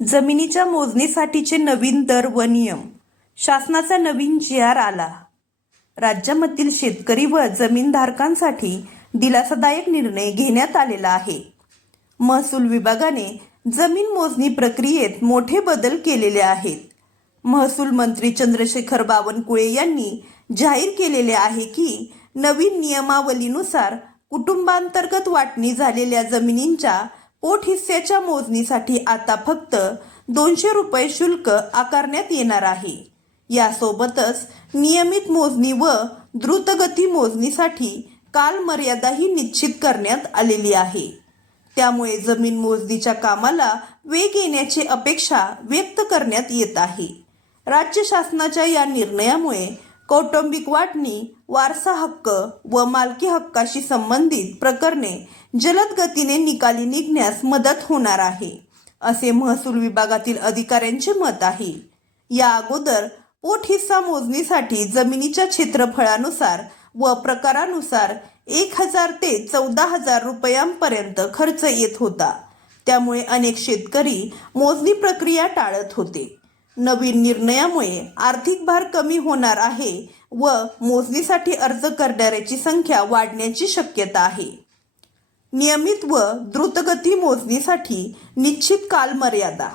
जमिनीच्या मोजणीसाठीचे नवीन दर व नियम. शासनाचा नवीन जी.आर. आला. राज्यामधील शेतकरी व जमीनधारकांसाठी दिलासादायक निर्णय घेण्यात आलेला आहे. महसूल विभागाने जमीन मोजणी प्रक्रियेत मोठे बदल केलेले आहेत. महसूल मंत्री चंद्रशेखर बावनकुळे यांनी जाहीर केलेले आहे की नवीन नियमावलीनुसार कुटुंबांतर्गत वाटणी झालेल्या जमिनींच्या पोटहिस्स्याच्या मोजणीसाठी आता फक्त 200 रुपये शुल्क आकारण्यात येणार आहे. यासोबतच नियमित मोजणी व द्रुतगती मोजणीसाठी कालमर्यादाही निश्चित करण्यात आलेली आहे. त्यामुळे जमीन मोजणीच्या कामाला वेग येण्याची अपेक्षा व्यक्त करण्यात येत आहे. राज्य शासनाच्या या निर्णयामुळे कौटुंबिक वाटणी, वारसा हक्क व मालकी हक्काशी संबंधित प्रकरणे जलद गतीने निकाली निघण्यास मदत होणार आहे, असे महसूल विभागातील अधिकाऱ्यांचे मत आहे. या अगोदर पोटहिस्सा मोजणीसाठी जमिनीच्या क्षेत्रफळानुसार व प्रकारानुसार 1,000 ते 14,000 रुपयांपर्यंत खर्च येत होता. त्यामुळे अनेक शेतकरी मोजणी प्रक्रिया टाळत होते. नवीन निर्णयामुळे आर्थिक भार कमी होणार आहे व मोजणीसाठी अर्ज करणाऱ्याची संख्या वाढण्याची शक्यता आहे. नियमित व द्रुतगती मोजणीसाठी निश्चित कालमर्यादा.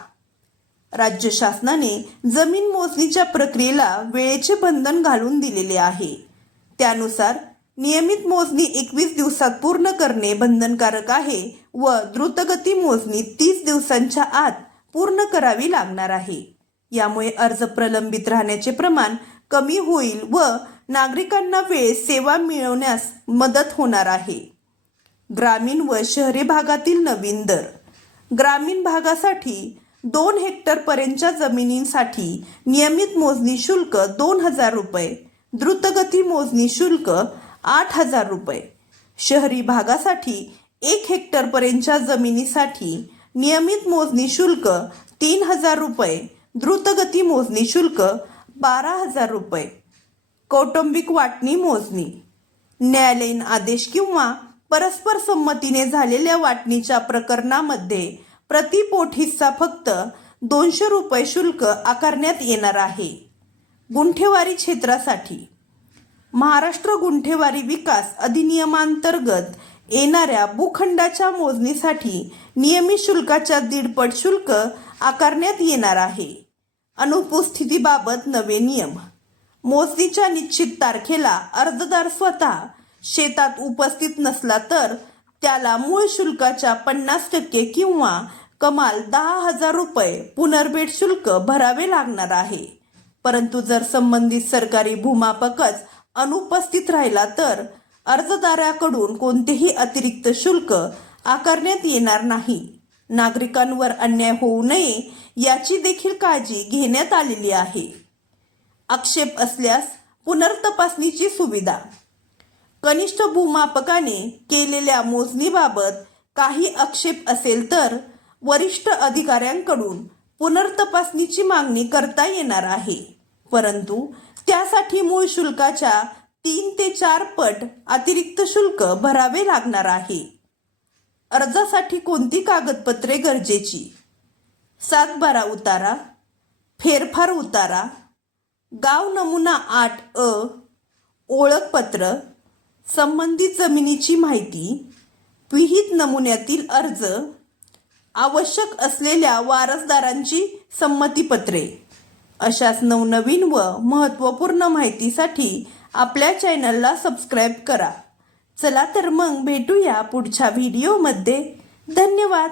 राज्य शासनाने जमीन मोजणीच्या प्रक्रियेला वेळेचे बंधन घालून दिलेले आहे. त्यानुसार नियमित मोजणी 21 दिवसात पूर्ण करणे बंधनकारक आहे व द्रुतगती मोजणी 30 दिवसांच्या आत पूर्ण करावी लागणार आहे. यामुळे अर्ज प्रलंबित राहण्याचे प्रमाण कमी होईल व नागरिकांना वेळेत सेवा मिळवण्यास मदत होणार आहे. ग्रामीण व शहरी भागातील नवीन दर. ग्रामीण भागासाठी 2 हेक्टरपर्यंतच्या जमिनींसाठी नियमित मोजणी शुल्क 2,000 रुपये, द्रुतगती मोजणी शुल्क 8,000 रुपये. शहरी भागासाठी 1 हेक्टरपर्यंतच्या जमिनीसाठी नियमित मोजणी शुल्क 3,000 रुपये, द्रुतगती मोजणी शुल्क 12,000 रुपये. कौटुंबिक वाटणी मोजणी. न्यायालयीन आदेश किंवा परस्पर संमतीने झालेल्या वाटणीच्या प्रकरणामध्ये प्रति पोटहिस्सा फक्त 200 रुपये शुल्क आकारण्यात येणार आहे. गुंठेवारी क्षेत्रासाठी. महाराष्ट्र गुंठेवारी विकास अधिनियमांतर्गत येणाऱ्या भूखंडाच्या मोजणीसाठी नियमित शुल्काच्या 1.5 पट शुल्क आकारण्यात येणार आहे. अनुपस्थितीबाबत नवे नियम. मोजणीच्या निश्चित तारखेला अर्जदार स्वतः शेतात उपस्थित नसला तर त्याला मूळ शुल्काच्या 50% किंवा कमाल 10,000 रुपये पुनर्भेट शुल्क भरावे लागणार आहे. परंतु जर संबंधित सरकारी भूमापकच अनुपस्थित राहिला तर अर्जदाराकडून कोणतेही अतिरिक्त शुल्क आकारण्यात येणार नाही. नागरिकांवर अन्याय होऊ नये याची देखील काळजी घेण्यात आलेली आहे. आक्षेप असल्यास पुनर्तपासणीची सुविधा. कनिष्ठ भूमापकाने केलेल्या मोजणीबाबत काही आक्षेप असेल तर वरिष्ठ अधिकाऱ्यांकडून पुनर्तपासणीची मागणी करता येणार आहे. परंतु त्यासाठी मूळ शुल्काच्या 3 ते 4 पट अतिरिक्त शुल्क भरावे लागणार आहे. अर्जासाठी कोणती कागदपत्रे गरजेची. 7/12 उतारा, फेरफार उतारा, गाव नमुना 8A, ओळखपत्र, संबंधित जमिनीची माहिती, विहित नमुन्यातील अर्ज, आवश्यक असलेल्या वारसदारांची संमतीपत्रे. अशाच नवनवीन व महत्त्वपूर्ण माहितीसाठी आपल्या चॅनलला सबस्क्राईब करा. चला तर मग भेटूया पुढच्या व्हिडिओमध्ये. धन्यवाद.